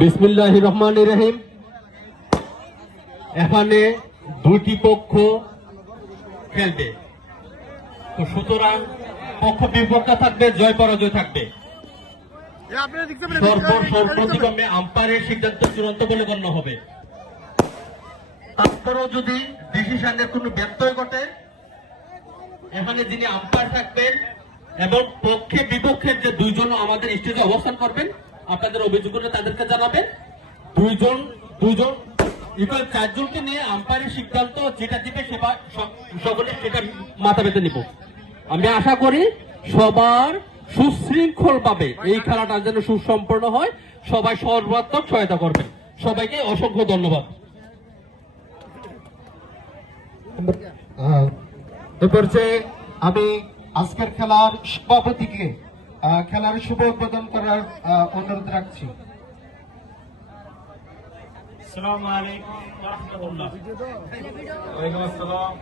বিসমিল্লাহির রহমানির রহিম। এখানে দুইটি পক্ষ খেলবে, তো সুতরাং পক্ষ বিপক্ষ থাকবে, জয় পরাজয় থাকবে। সর্বপ্রতিক্রমে আম্পায়ারের সিদ্ধান্ত চূড়ান্ত বলে গণ্য হবে। তারপরেও যদি ডিসিশনের কোনো ব্যত্যয় ঘটে, এখানে যিনি আম্পায়ার থাকবেন এবং পক্ষে বিপক্ষের যে দুইজন আমাদের স্টেজে অবস্থান করবেন, আপনাদের অভিযোগ তাদেরকে জানাবেন। দুইজন চারজনকে নিয়ে আম্পায়ারের সিদ্ধান্ত যেটা দিবে সকলে সেটা মাথা পেতে নিব। আমি আশা করি সবার সুশৃঙ্খল ভাবে এই খেলাটা যেন সুসম্পন্ন হয়, সবাই সর্বাত্মক সহায়তা করবেন। সবাইকে অসংখ্য ধন্যবাদ। এরপর যে আমি আজকের খেলার সভাপতিকে খেলার শুভ উদ্বোধন করার অনুরোধ রাখছি। আসসালামু আলাইকুম ওয়া রাহমাতুল্লাহ। ওয়ালাইকুম আসসালাম।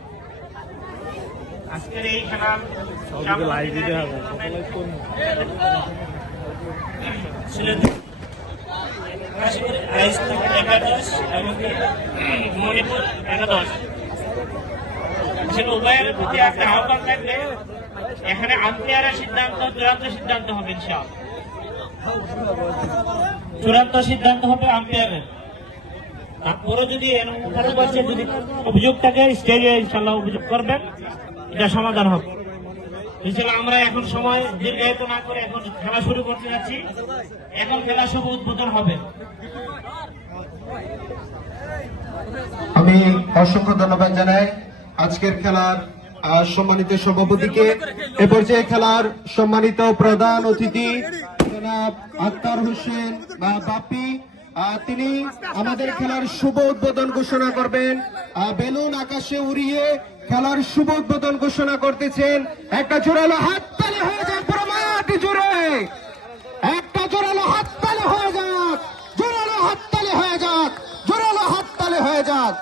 আজকের এই খেলার লাইভ দিতে হবে একাদশ এবং মণিপুর একাদশ, সেটা উভয়ের প্রতি একটা আহ্বান থাকবে। এখানে আম্পায়ারের সিদ্ধান্ত চূড়ান্ত সিদ্ধান্ত হবে, ইনশাআল্লাহ চূড়ান্ত সিদ্ধান্ত হবে আম্পায়ারের। তারপরে যদি যদি অভিযোগ থাকে স্টেজে ইনশাল্লাহ অভিযোগ করবেন, এটা সমাধান হবে ইনশাল্লাহ। আমরা এখন সময় দীর্ঘায়িত না করে এখন খেলা শুরু করতে যাচ্ছি। এখন খেলা শুভ উদ্বোধন হবে। আমি অসংখ্য ধন্যবাদ জানাই আজকের খেলার সম্মানিত সভাপতিকে। এ পর্যায়ে খেলার সম্মানিত প্রধান অতিথি জনাব আক্তার হোসেন বাপি, তিনি আমাদের খেলার শুভ উদ্বোধন ঘোষণা করবেন। বেলুন আকাশে উড়িয়ে খেলার শুভ উদ্বোধন ঘোষণা করতেছেন। একটা জোরালো হাততালি হয়ে যাক পুরো মাঠ জুড়ে, একটা জোরালো হাততালি হয়ে যাক, জোরালো হাততালি হয়ে যাক, জোরালো হাততালি হয়ে যাক।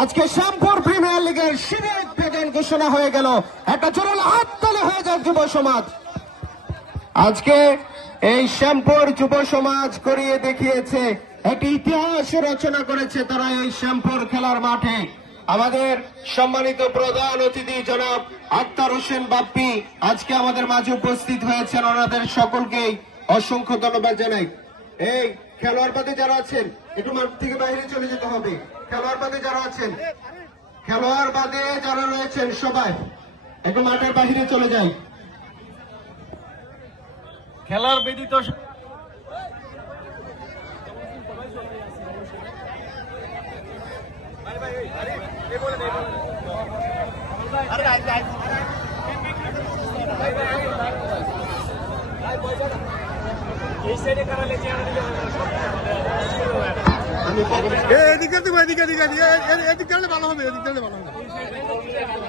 আজকে শ্যামপুর প্রিমিয়ার লিগের শিবির উদ্বোধন ঘোষণা হয়ে গেল। একটা জোরালো হাততালি হয়ে যাক যুব সমাজ। আজকে এই শ্যামপুর যুব সমাজ করিয়ে দেখিয়েছে, একটি ইতিহাস রচনা করেছে তারা এই শ্যামপুর খেলার মাঠে। আমাদের সম্মানিত প্রধান অতিথি জনাব আক্তার হোসেন বাপ্পি আজকে আমাদের মাঝে উপস্থিত হয়েছেন। ওনাদের সকলকেই অসংখ্য ধন্যবাদ জানাই। এই খেলোয়াড় বাদে যারা আছেন একটু মাঠ থেকে বাইরে চলে যেতে হবে। খেলোয়াড় বাদে যারা আছেন, খেলোয়াড় বাদে যারা রয়েছেন সবাই একটু মাঠের বাহিরে চলে যায়। খেলার ব্যতীত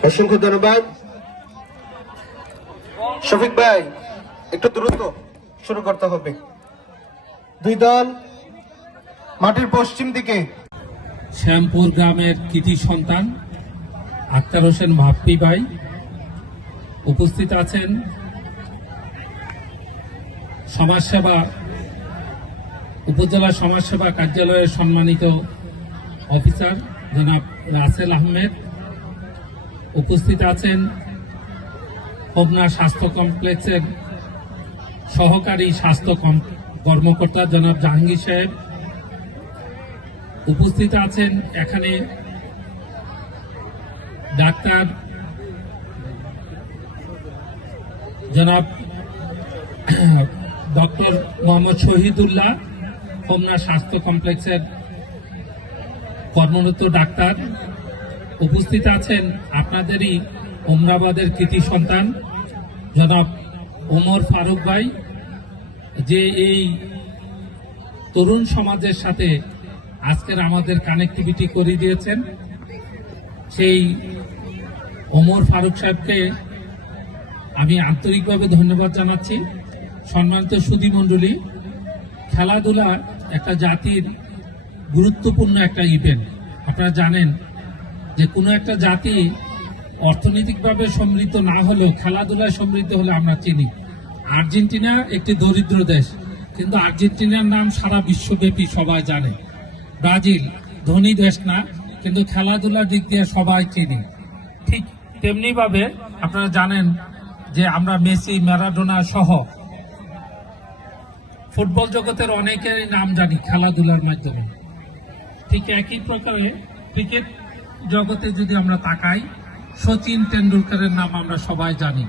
অসংখ্য ধন্যবাদ। শফিক ভাই একটু দ্রুত শুরু করতে হবে। দুই দল মাঠের পশ্চিম দিকে। শ্যামপুর গ্রামের কৃতি সন্তান আক্তার হোসেন বাপ্পি ভাই উপস্থিত আছেন। সমাজসেবা উপজেলা সমাজসেবা কার্যালয়ের সম্মানিত অফিসার জনাব রাসেল আহমেদ। উপস্থিত আছেন হোমনা স্বাস্থ্য কমপ্লেক্সের সহকারী স্বাস্থ্য কর্মকর্তা জনাব জাহাঙ্গীর সাহেব। উপস্থিত আছেন এখানে ডাক্তার জনাব ডক্টর মোহাম্মদ শহীদুল্লাহ, হোমনা স্বাস্থ্য কমপ্লেক্সের কর্মরত ডাক্তার। উপস্থিত আছেন আপনাদেরই ওমরাবাদের কৃতি সন্তান জনাব ওমর ফারুক ভাই, যে এই তরুণ সমাজের সাথে আজকের আমাদের কানেক্টিভিটি করে দিয়েছেন। সেই ওমর ফারুক সাহেবকে আমি আন্তরিকভাবে ধন্যবাদ জানাচ্ছি। সম্মানিত সুধী মণ্ডলী, খেলাধুলা একটা জাতির গুরুত্বপূর্ণ একটা ইভেন্ট। আপনারা জানেন যে কোনো একটা জাতি অর্থনৈতিকভাবে সমৃদ্ধ না হলেও খেলাধুলায় সমৃদ্ধ হলে আমরা চিনি। আর্জেন্টিনা একটি দরিদ্র দেশ, কিন্তু আর্জেন্টিনার নাম সারা বিশ্বব্যাপী সবাই জানে। ব্রাজিল ধনী দেশ না, কিন্তু খেলাধুলার দিক দিয়ে সবাই চিনি। ঠিক তেমনি ভাবে আপনারা জানেন যে আমরা মেসি, ম্যারাডোনা সহ ফুটবল জগতের অনেকেরই নাম জানি খেলাধুলার মাধ্যমে। ঠিক একই প্রকারে ক্রিকেট জগতে যদি আমরা তাকাই, সচিন টেন্ডুলকারের নাম আমরা সবাই জানি,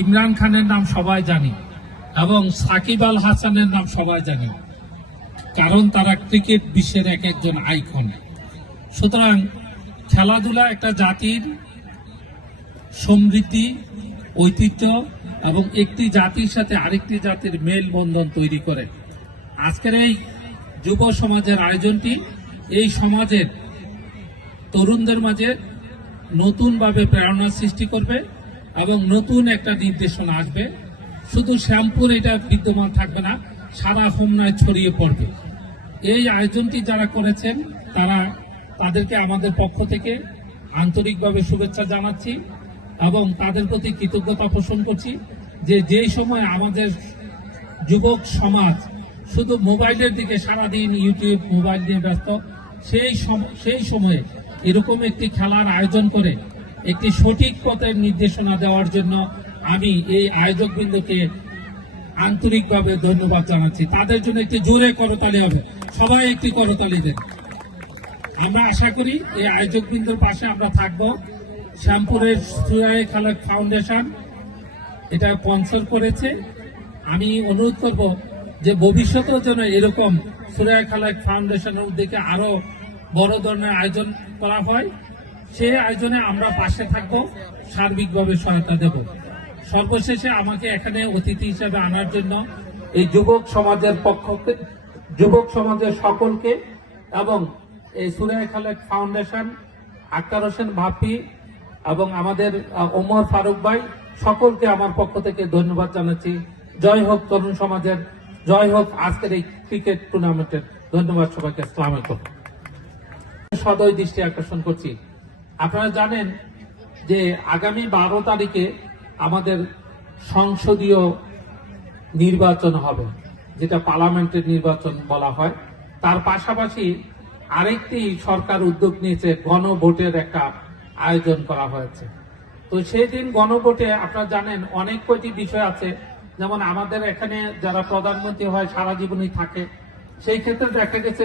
ইমরান খানের নাম সবাই জানি, এবং সাকিব আল হাসানের নাম সবাই জানি, কারণ তারা ক্রিকেট বিশ্বের এক একজন আইকন। সুতরাং খেলাধুলা একটা জাতির সমৃদ্ধি, ঐতিহ্য এবং একটি জাতির সাথে আরেকটি জাতির মেলবন্ধন তৈরি করে। আজকের এই যুব সমাজের আয়োজনটি এই সমাজের তরুণদের মাঝে নতুনভাবে প্রেরণা সৃষ্টি করবে এবং নতুন একটা নির্দেশনা আসবে। শুধু শ্যামপুর এটা বিদ্যমান থাকবে না, সারা হোমনায় ছড়িয়ে পড়বে। এই আয়োজনটি যারা করেছেন তাদেরকে আমাদের পক্ষ থেকে আন্তরিকভাবে শুভেচ্ছা জানাচ্ছি এবং তাদের প্রতি কৃতজ্ঞতা পোষণ করছি যে যেই সময় আমাদের যুবক সমাজ শুধু মোবাইলের দিকে সারাদিন ইউটিউব মোবাইল নিয়ে ব্যস্ত, সেই সময়ে এরকম একটি খেলার আয়োজন করে একটি সঠিক পথের নির্দেশনা দেওয়ার জন্য আমি এই আয়োজকবৃন্দকে আন্তরিকভাবে ধন্যবাদ জানাচ্ছি। তাদের জন্য একটি জোরে করতালি হবে, সবাই একটি করতালি দেন। আমরা আশা করি এই আয়োজকবৃন্দর পাশে আমরা থাকব। শ্যামপুরের সুরাই খালেক ফাউন্ডেশন এটা স্পন্সর করেছে। আমি অনুরোধ করব যে ভবিষ্যতেও যেন এরকম সুরাই খালেক ফাউন্ডেশনের উদ্যোগে আরো বড় ধরনের আয়োজন করা হয়। সেই আয়োজনে আমরা পাশে থাকব, সার্বিকভাবে সহায়তা দেব। সর্বশেষে আমাকে এখানে অতিথি হিসেবে আনার জন্য এই যুবক সমাজের সকলকে এবং এই সুরাই খালেক ফাউন্ডেশন, আক্তার হোসেন ভাপি এবং আমাদের ওমর ফারুক ভাই সকলকে আমার পক্ষ থেকে ধন্যবাদ জানাচ্ছি। জয় হোক তরুণ সমাজের, জয় হোক আজকের এই ক্রিকেট টুর্নামেন্টের। ধন্যবাদ সবাইকে। আসসালামু আলাইকুম। সদয় দৃষ্টি আকর্ষণ করছি, আপনারা জানেন যে আগামী 12 তারিখে আমাদের সংসদীয় নির্বাচন হবে, যেটা পার্লামেন্টের নির্বাচন বলা হয়। তার পাশাপাশি আরেকটি সরকার উদ্যোগ নিয়েছে, গণভোটের একটা আয়োজন করা হয়েছে। তো সেই দিন গণভোটে আপনারা জানেন অনেক কয়টি বিষয় আছে, যেমন আমাদের এখানে যারা প্রধানমন্ত্রী হয় সারা জীবনই থাকে, সেই ক্ষেত্রে দেখা গেছে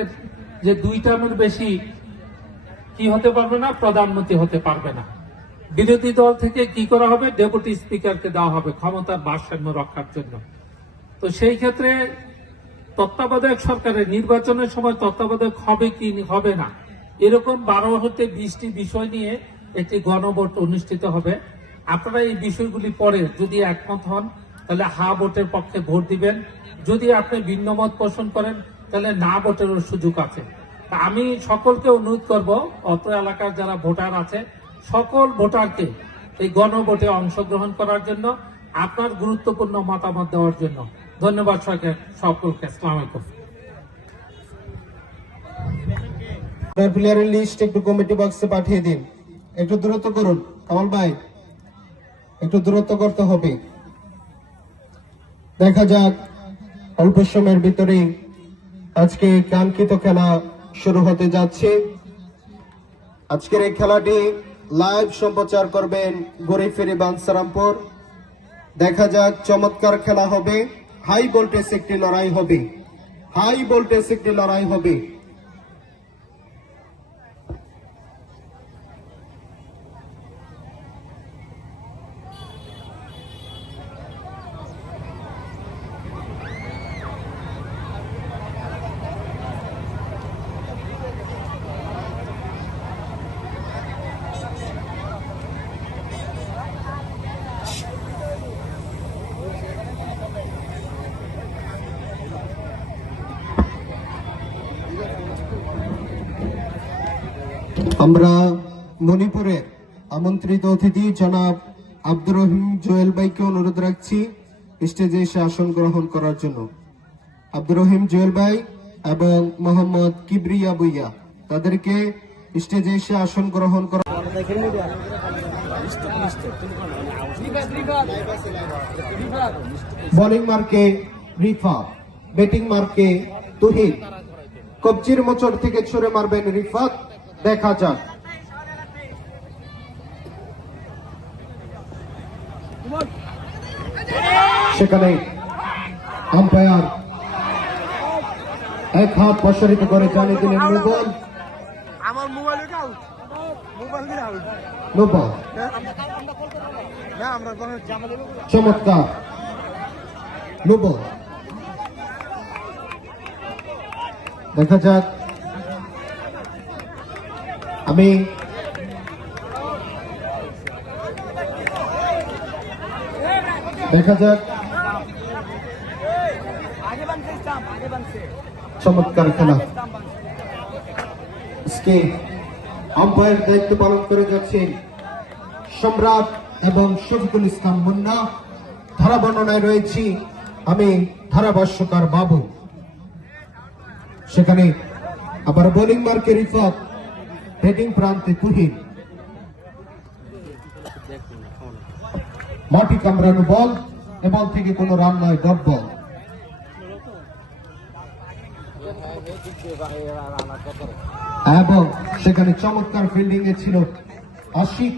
যে 2 টার্মের বেশি কি হতে পারবে না, প্রধানমন্ত্রী হতে পারবে না। বিরোধী দল থেকে কি করা হবে, ডেপুটি স্পিকারকে দেওয়া হবে ক্ষমতার ভারসাম্য রক্ষার জন্য। তো সেই ক্ষেত্রে তত্ত্বাবধায়ক সরকারের নির্বাচনের সময় তত্ত্বাবধায়ক হবে কি হবে না, এরকম 12 হতে 20টি বিষয় নিয়ে একটি গণভোট অনুষ্ঠিত হবে। আপনারা এই বিষয়গুলি পরে যদি একমত হন তাহলে হা ভোটের পক্ষে ভোট দিবেন, যদি আপনি ভিন্ন মত পোষণ করেন তাহলে না ভোটেরও সুযোগ আছে। তা আমি সকলকে অনুরোধ করব, অত্র এলাকার যারা ভোটার আছে সকল ভোটারকে এই গণভোটে অংশগ্রহণ করার জন্য, আপনার গুরুত্বপূর্ণ মতামত দেওয়ার জন্য। ধন্যবাদ সকলকে। আসসালামু আলাইকুম। প্লেয়ারের লিস্ট একটু কমিটি বক্সে পাঠিয়ে দিন। একটু দূরত্ব করুন কামাল ভাই, একটু দূরত্ব করতে হবে। দেখা যাক অল্প সময়ের ভিতরেই আজকে কাঙ্ক্ষিত খেলা শুরু হতে যাচ্ছে। আজকের এই খেলাটি লাইভ সম্প্রচার করবেন গরিফেরি বানসারামপুর। দেখা যাক চমৎকার খেলা হবে, হাই ভোল্টেজ একটি লড়াই হবে, হাই ভোল্টেজ একটি লড়াই হবে। আমরা মণিপুরের আমন্ত্রিত অতিথি জনাব আব্দুর রহিম জুয়েল ভাইকে অনুরোধ রাখছি স্টেজে এসে আসন গ্রহণ করার জন্য। আব্দুর রহিম জুয়েল ভাই এবং মোহাম্মদ কিবরিয়া বুইয়া তাদেরকে স্টেজে এসে আসন গ্রহণ করা। বোলিং মার্কে রিফা। ব্যাটিং মার্কে তুহিন, কবজির মোচড় থেকে ছুড়ে মারবেন রিফাত। দেখা যাক। সেখানে আম্পায়ার এক হাত প্রসারিত করে জানিয়ে দিলেন নোবল। আমার মোবাইল আউট, মোবাইল দিয়ে আউট নোবল না, আমরা কোনো জামা দেব। চমৎকার নোবল। দেখা যাক। আমি দেখা যাক। চমৎকার খেলা। আজকে আম্পায়ার দায়িত্ব পালন করে যাচ্ছেন সম্রাট এবং শফিকুল ইসলাম মুন্না। ধারা বর্ণনায় রয়েছি আমি ধারাভাষ্যকার বাবু। সেখানে আবার বোলিং মার্কে রিফাত, ব্যাটিং প্রান্তে তুহিন। মাটি কামড়ানো বল, এ বল থেকে কোনো রান নয়, ডট বল। এবং সেখানে চমৎকার ফিল্ডিং এ ছিল আশিক।